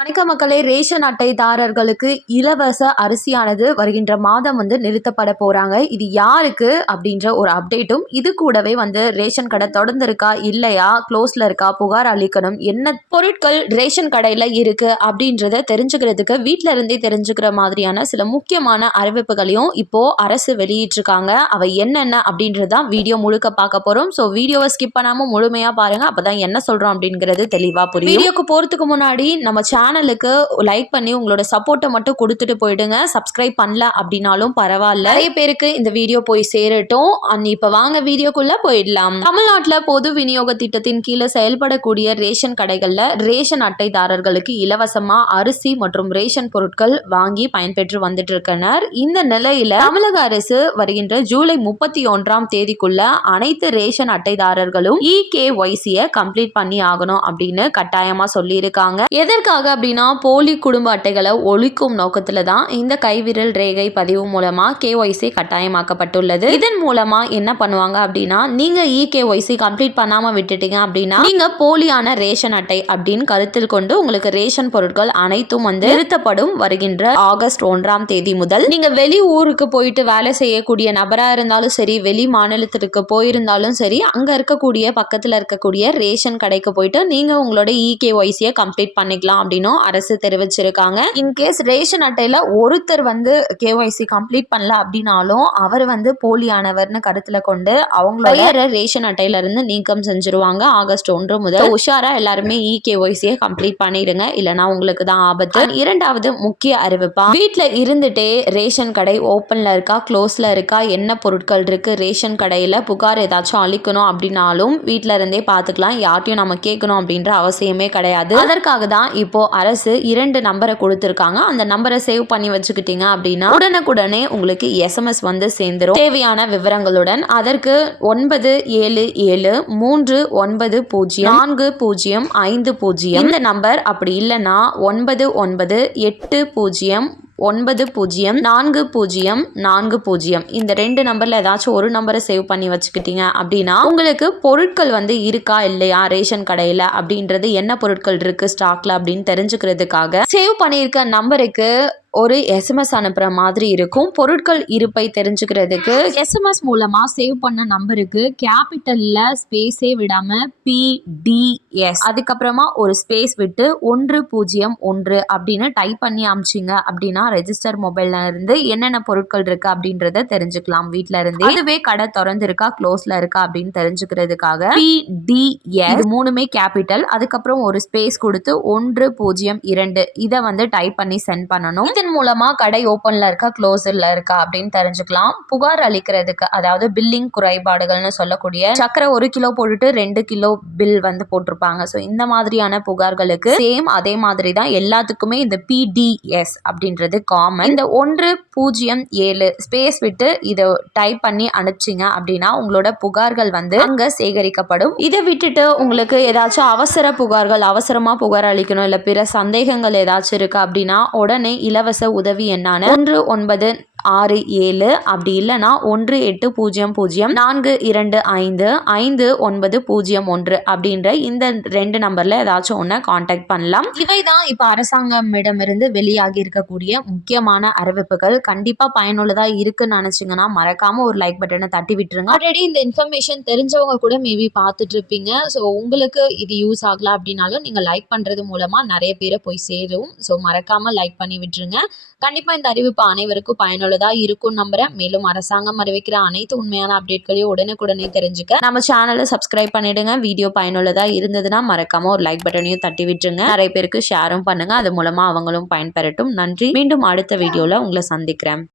வணக்க மக்களே, ரேஷன் அட்டைதாரர்களுக்கு இலவச அரிசியானது வருகின்ற மாதம் நிறுத்தப்பட போறாங்க. இது யாருக்கு அப்படின்ற ஒரு அப்டேட்டும், இது கூடவே ரேஷன் கடை தொடர்ந்து இருக்கா இல்லையா, க்ளோஸ்ல இருக்கா, புகார் அளிக்கணும், என்ன பொருட்கள் ரேஷன் கடையில இருக்கு அப்படின்றத தெரிஞ்சுக்கிறதுக்கு வீட்டில இருந்தே தெரிஞ்சுக்கிற மாதிரியான சில முக்கியமான அறிவிப்புகளையும் இப்போ அரசு வெளியிட்டிருக்காங்க. அவை என்னென்ன அப்படின்றதான் வீடியோ முழுக்க பார்க்க போறோம். ஸோ வீடியோவை ஸ்கிப் பண்ணாம முழுமையா பாருங்க, அப்பதான் என்ன சொல்றோம் அப்படிங்கிறது தெளிவா புரியும். வீடியோக்கு போறதுக்கு முன்னாடி நம்ம சேனலுக்கு லைக் பண்ணி உங்களோட சப்போர்ட்டை மட்டும் கொடுத்துட்டு போயிடுங்க. சப்ஸ்கிரைப் பண்ணல அப்படின்னாலும் பரவாயில்ல, நிறைய பேருக்கு இந்த வீடியோ போய் சேரட்டும். இப்போ வாங்க வீடியோக்குள்ள போயிடலாம். தமிழ்நாட்டில் பொது விநியோக திட்டத்தின் கீழே செயல்படக்கூடிய ரேஷன் கடைகள்ல ரேஷன் அட்டைதாரர்களுக்கு இலவசமா அரிசி மற்றும் ரேஷன் பொருட்கள் வாங்கி பயன்பெற்று வந்துட்டு இருக்கனர். இந்த நிலையில தமிழக அரசு வருகின்ற ஜூலை 31ஆம் தேதிக்குள்ள அனைத்து ரேஷன் அட்டைதாரர்களும் EKYC கம்ப்ளீட் பண்ணி ஆகணும் அப்படின்னு கட்டாயமா சொல்லி இருக்காங்க. எதற்காக அப்படின்னா, போலி குடும்ப அட்டைகளை ஒழிக்கும் நோக்கத்துல தான் இந்த கைவிரல் ரேகை பதிவு மூலமா KYC கட்டாயமாக்கப்பட்டுள்ளது. இதன் மூலமா என்ன பண்ணுவாங்க அப்படின்னா, நீங்க EKYC கம்ப்ளீட் பண்ணாம விட்டுட்டீங்க அப்படின்னா நீங்க போலியான ரேஷன் அட்டை அப்படின்னு கருத்தில் கொண்டு உங்களுக்கு ரேஷன் பொருட்கள் அனைத்தும் நிறுத்தப்படும். வருகின்ற ஆகஸ்ட் 1ஆம் தேதி முதல் நீங்க வெளி ஊருக்கு போயிட்டு வேலை செய்யக்கூடிய நபரா இருந்தாலும் சரி, வெளி மாநிலத்திற்கு போயிருந்தாலும் சரி, அங்க இருக்கக்கூடிய பக்கத்துல இருக்கக்கூடிய ரேஷன் கடைக்கு போயிட்டு நீங்க உங்களோட EKYC கம்ப்ளீட் பண்ணிக்கலாம் அப்படின்னு அரசு தெரிவிச்சிருக்காங்க. இன்கேஸ் ரேஷன் அட்டையில ஒருத்தர் KYC கம்ப்ளீட் பண்ணல அப்படின்னாலும் அவர் போலியானவர்னு கருத்துல கொண்டு அவங்களோட ரேஷன் அட்டையில இருந்து நீக்கம் செஞ்சிருவாங்க. ஆகஸ்ட் 1 முதல் உஷாரா எல்லாருமே EKYC கம்ப்ளீட் பண்ணிடுங்க, இல்லைன்னா உங்களுக்கு தான் ஆபத்து. இரண்டாவது முக்கிய அறிவிப்பா, வீட்டுல இருந்துட்டே ரேஷன் கடை ஓப்பன்ல இருக்கா, க்ளோஸ்ல இருக்கா, என்ன பொருட்கள் இருக்கு ரேஷன் கடையில, புகார் ஏதாச்சும் அளிக்கணும் அப்படின்னாலும் வீட்டுல இருந்தே பார்த்துக்கலாம். யார்ட்டையும் நம்ம கேட்கணும் அப்படின்ற அவசியமே கிடையாது. அதற்காக தான் இப்போ அரசு 2 நம்பரை கொடுத்திருக்காங்க. அந்த நம்பரை சேவ் பண்ணி வச்சுக்கிட்டீங்க அப்படின்னா உடனுக்குடனே உங்களுக்கு SMS சேர்ந்துரும் தேவையான விவரங்களுடன். அதற்கு 977390405 இந்த நம்பர். அப்படி இல்லைன்னா 9980904040 இந்த 2 நம்பர்ல ஏதாச்சும் ஒரு நம்பரை சேவ் பண்ணி வச்சுக்கிட்டீங்க அப்படின்னா உங்களுக்கு பொருட்கள் இருக்கா இல்லையா ரேஷன் கடையில அப்படின்றது, என்ன பொருட்கள் இருக்கு ஸ்டாக்ல அப்படின்னு தெரிஞ்சுக்கிறதுக்காக சேவ் பண்ணியிருக்க நம்பருக்கு ஒரு SMS அனுப்புற மாதிரி இருக்கும். பொருட்கள் இருப்பை தெரிஞ்சுக்கிறதுக்கு SMS மூலமா சேவ் பண்ண நம்பருக்கு கேபிட்டல்ல ஸ்பேஸே விடாம PDS அதுக்கப்புறமா ஒரு ஸ்பேஸ் விட்டு 101 அப்படின்னு டைப் பண்ணி அமிச்சிங்க அப்படின்னா ரெஜிஸ்டர் மொபைல்ல இருந்து என்னென்ன பொருட்கள் இருக்கு அப்படின்றத தெரிஞ்சுக்கலாம் வீட்டுல இருந்து. அதுவே கடை திறந்து இருக்கா க்ளோஸ்ல இருக்கா அப்படின்னு தெரிஞ்சுக்கிறதுக்காக PDS இது மூணுமே கேபிட்டல், அதுக்கப்புறம் ஒரு ஸ்பேஸ் கொடுத்து 102 இதை டைப் பண்ணி சென்ட் பண்ணணும். இதன் மூலமா கடை ஓப்பன்ல இருக்கா க்ளோஸ்ல இருக்கா அப்படின்னு தெரிஞ்சுக்கலாம். புகார் அளிக்கிறதுக்கு, அதாவது பில்லிங் குறைபாடுகள்னு சொல்லக்கூடிய சக்கரை 1 கிலோ போட்டுட்டு 2 கிலோ பில் போட்டிருப்பாங்க. ஸோ இந்த மாதிரியான புகார்களுக்கு சேம் அதே மாதிரி தான் எல்லாத்துக்குமே இந்த PDS அப்படின்றது காமன். இந்த 107 ஸ்பேஸ் விட்டு இதை டைப் பண்ணி அனுப்பிச்சிங்க அப்படின்னா உங்களோட புகார்கள் அங்க சேகரிக்கப்படும். இதை விட்டுட்டு உங்களுக்கு ஏதாச்சும் அவசர புகார்கள், அவசரமா புகார் அளிக்கணும், இல்ல பிற சந்தேகங்கள் ஏதாச்சும் இருக்கு அப்படின்னா உடனே இலவச உதவி எண்ணான 1967 அப்படி இல்லைன்னா 1800425591 அப்படின்ற இந்த 2 நம்பர்ல ஏதாச்சும் ஒன்ன கான்டாக்ட் பண்ணலாம். இவைதான் இப்ப அரசாங்கமிடமிருந்து வெளியாகி இருக்கக்கூடிய முக்கியமான அறிவிப்புகள். கண்டிப்பா பயனுள்ளதா இருக்குன்னு நினைச்சீங்கன்னா மறக்காம ஒரு லைக் பட்டனை தட்டி விட்டுருங்க. ஆல்ரெடி இந்த இன்ஃபர்மேஷன் தெரிஞ்சவங்க கூட மேபி பார்த்துட்டு இருப்பீங்க. ஸோ உங்களுக்கு இது யூஸ் ஆகலாம் அப்படின்னாலும் நீங்க லைக் பண்றது மூலமா நிறைய பேரை போய் சேரும். ஸோ மறக்காம லைக் பண்ணி விட்டுருங்க. கண்டிப்பா இந்த அறிவிப்பு அனைவருக்கும் பயனுள்ளதா இருக்கும் நம்புறேன். மேலும் அரசாங்கம் அறிவிக்கிற அனைத்து உண்மையான அப்டேட்களையும் உடனுக்குடனே தெரிஞ்சுக்க நம்ம சேனலை சப்ஸ்கிரைப் பண்ணிடுங்க. வீடியோ பயனுள்ளதா இருந்ததுன்னா மறக்காம ஒரு லைக் பட்டனையும் தட்டி விட்டுருங்க. நிறைய பேருக்கு ஷேரும் பண்ணுங்க, அது மூலமா அவங்களும் பயன்பெறட்டும். நன்றி. மீண்டும் அடுத்த வீடியோல உங்களை சந்திக்கிறேன்.